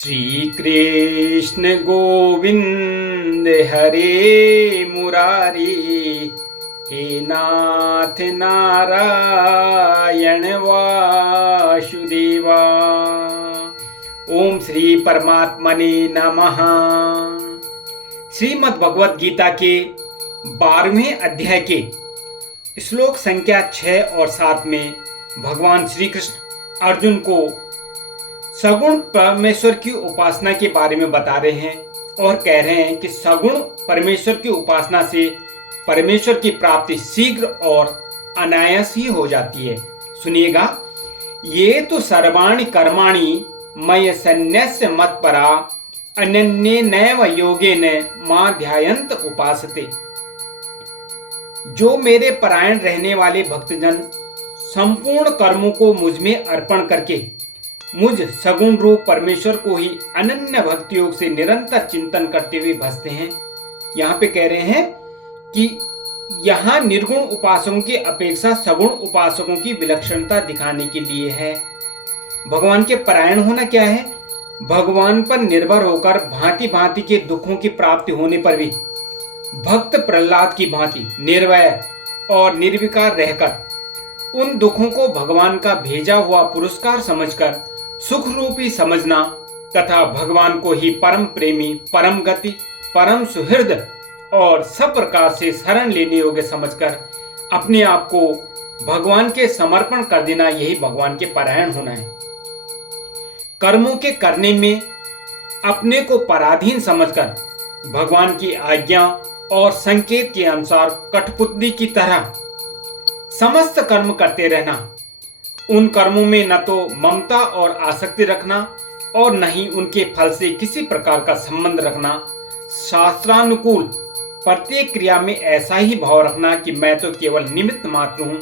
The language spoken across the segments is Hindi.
श्री कृष्ण गोविंद हरे मुरारी, हे नाथ नारायण वासुदेवा। ओम श्री परमात्मने नमः। श्रीमद् भगवत गीता के 12वें अध्याय के श्लोक संख्या 6 और 7 में भगवान श्री कृष्ण अर्जुन को सगुण परमेश्वर की उपासना के बारे में बता रहे हैं और कह रहे हैं कि सगुण परमेश्वर की उपासना से परमेश्वर की प्राप्ति शीघ्र और अनायास ही हो जाती है। सुनिएगा, ये तो सर्वाणि कर्माणि मयि सन्न्यस्य मत्परा अनन्येनैव योगेन मां ध्यायन्त उपासते। जो मेरे परायण रहने वाले भक्तजन संपूर्ण कर्मों को मुझ में अर्पण करके मुझ सगुण रूप परमेश्वर को ही अनन्य भक्ति योग से निरंतर चिंतन करते हुए भजते हैं। यहाँ पे कह रहे हैं कि यहाँ निर्गुण उपासकों की अपेक्षा सगुण उपासकों की विलक्षणता दिखाने के लिए है। भगवान के परायण होना क्या है? भगवान पर निर्भर होकर भांति भांति के दुखों की प्राप्ति होने पर भी भक्त प्रहलाद की भांति निर्भय और निर्विकार रहकर उन दुखों को भगवान का भेजा हुआ पुरस्कार समझकर सुख रूपी समझना तथा भगवान को ही परम प्रेमी, परम गति, परम सुहृद और सब प्रकार से शरण लेने योग्य समझकर अपने आप को भगवान के समर्पण कर देना, यही भगवान के परायण होना है। कर्मों के करने में अपने को पराधीन समझकर भगवान की आज्ञा और संकेत के अनुसार कठपुतली की तरह समस्त कर्म करते रहना, उन कर्मों में न तो ममता और आसक्ति रखना और न ही उनके फल से किसी प्रकार का संबंध रखना, शास्त्रानुकूल प्रत्येक क्रिया में ऐसा ही भाव रखना कि मैं तो केवल निमित्त मात्र हूँ,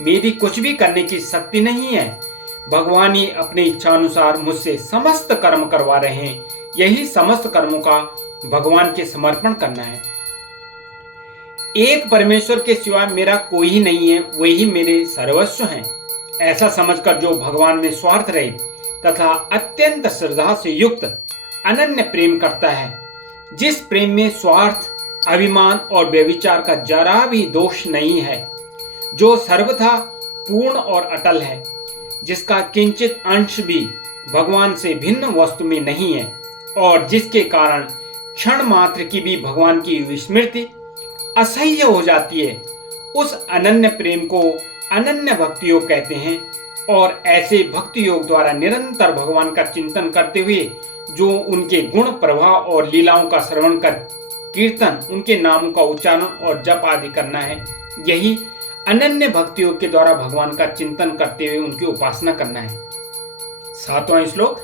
मेरी कुछ भी करने की शक्ति नहीं है, भगवान ही अपने इच्छानुसार मुझसे समस्त कर्म करवा रहे हैं। यही समस्त कर्मों का भगवान के समर्पण करना है। एक परमेश्वर के सिवा मेरा कोई ही नहीं है, वही मेरे सर्वस्व हैं। ऐसा समझकर जो भगवान में स्वार्थ रहित तथा अत्यंत श्रद्धा से युक्त अनन्य प्रेम करता है, जिस प्रेम में स्वार्थ, अभिमान और व्यभिचार का जरा भी दोष नहीं है, जो सर्वथा पूर्ण और अटल है, जिसका किंचित अंश भी भगवान से भिन्न वस्तु में नहीं है और जिसके कारण क्षण मात्र की भी भगवान की विस्मृति असह्य हो जाती है, उस अनन्य प्रेम को अनन्य भक्ति योग कहते हैं। और ऐसे भक्ति योग द्वारा निरंतर भगवान का चिंतन करते हुए जो उनके गुण, प्रभाव और लीलाओं का श्रवण कर कीर्तन, उनके नामों का उच्चारण और जप आदि करना है, यही अनन्य भक्ति योग के द्वारा भगवान का चिंतन करते हुए उनकी उपासना करना है। 7वां श्लोक,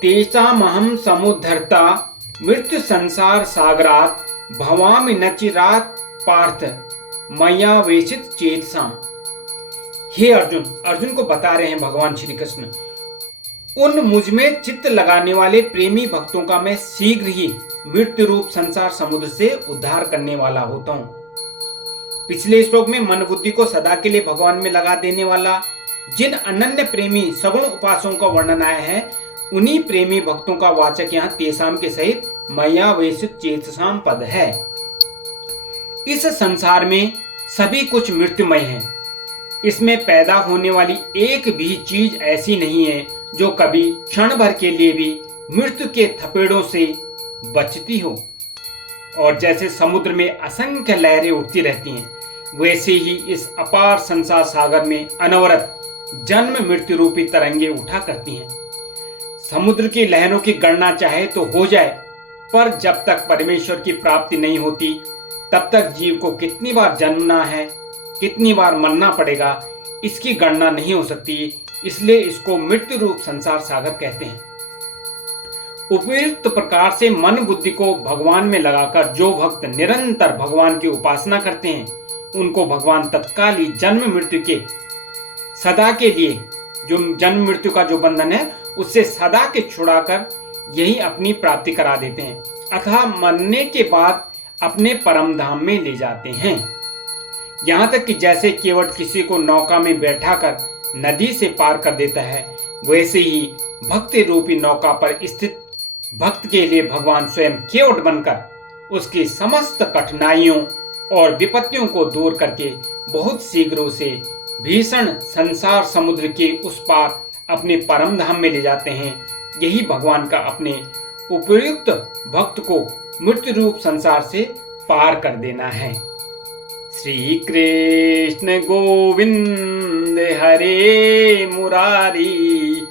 तेषामहं समुद्धर्ता मृत्यु संसार सागरात भवामि न चिरात् पार्थ मया वेशित चेतसाम। हे अर्जुन, अर्जुन को बता रहे हैं भगवान श्री कृष्ण, उन मुझ में चित्त लगाने वाले प्रेमी भक्तों का मैं शीघ्र ही मृत्यु रूप संसार समुद्र से उद्धार करने वाला होता हूं। पिछले श्लोक में मन बुद्धि को सदा के लिए भगवान में लगा देने वाला जिन अनन्य प्रेमी सगुण उपासकों का वर्णन आया है, उन्हीं प्रेमी भक्तों का वाचक यहाँ तेसाम के सहित मया वेशित चेतसाम पद है। इस संसार में सभी कुछ मृत्युमय है। इसमें पैदा होने वाली एक भी चीज ऐसी नहीं है जो कभी क्षण भर के लिए भी मृत्यु के थपेड़ों से बचती हो। और जैसे समुद्र में असंख्य लहरें उठती रहती हैं, वैसे ही इस अपार संसार सागर में अनवरत जन्म मृत्यु रूपी तरंगे उठा करती हैं। समुद्र की लहरों की गणना चाहे तो हो जाए, पर जब तक परमेश्वर की प्राप्ति नहीं होती तब तक जीव को कितनी बार जन्मना है, कितनी बार मरना पड़ेगा, इसकी गणना नहीं हो सकती। इसलिए इसको मृत्यु रूप संसार सागर कहते हैं। उपयुक्त प्रकार से मन बुद्धि को भगवान में लगाकर जो भक्त निरंतर भगवान की उपासना करते हैं, उनको भगवान तत्काल ही जन्म मृत्यु के सदा के लिए, जो जन्म मृत्यु का जो बंधन है उससे सदा के छुड़ाकर यही अपनी प्राप्ति करा देते हैं, अथवा मरने के बाद अपने परम धाम में ले जाते हैं। यहाँ तक कि जैसे केवट किसी को नौका में बैठाकर नदी से पार कर देता है, वैसे ही भक्ति रूपी नौका पर स्थित भक्त के लिए भगवान स्वयं केवट बनकर उसकी समस्त कठिनाइयों और विपत्तियों को दूर करके बहुत शीघ्र उसे भीषण संसार समुद्र के उस पार अपने परम धाम में ले जाते हैं। यही भगवान का अपने उपयुक्त भक्त को मृत्यु रूप संसार से पार कर देना है। श्री कृष्ण गोविंद हरे मुरारी,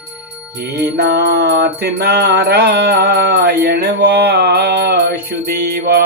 हे नाथ नारायण वासुदेवा।